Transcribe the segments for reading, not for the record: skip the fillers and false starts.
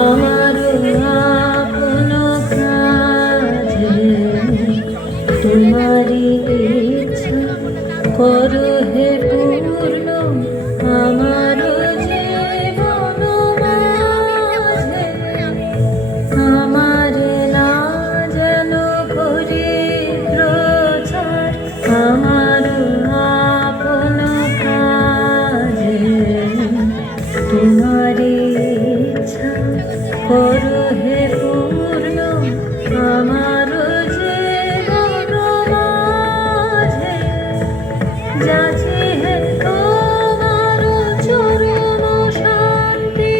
আমার আপন কাজে তোমারি ইচ্ছা করো হে পূর্ণ আমার জীবন মাঝে। আমার না যেন করি প্রচার আমার আপন কাজে তোমারি ইচ্ছা করো হে পূর্ণ আমার জীবন মাঝে। যাচি হে তোমার চরণ শান্তি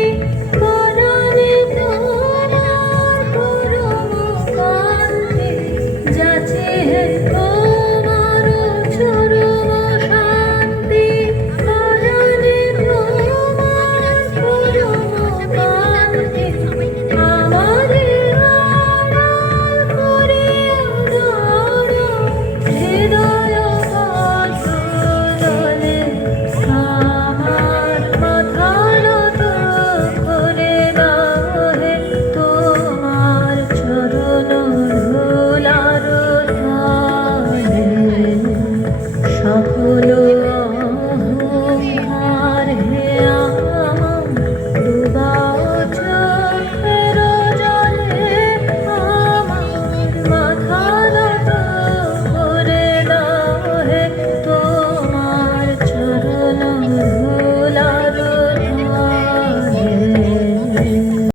পরাণে তোমার পরম কান্তি। যাচি হে তোমার চরণ শান্তি পরাণে তোমার পরম কান্তি। আমারে আড়াল করিয়া ধরো হৃদয় তলে আমার মাথা নত করে দাও হে তোমার চরণ ধুলার তলে। সকল অহংকার হে আমার ডুবা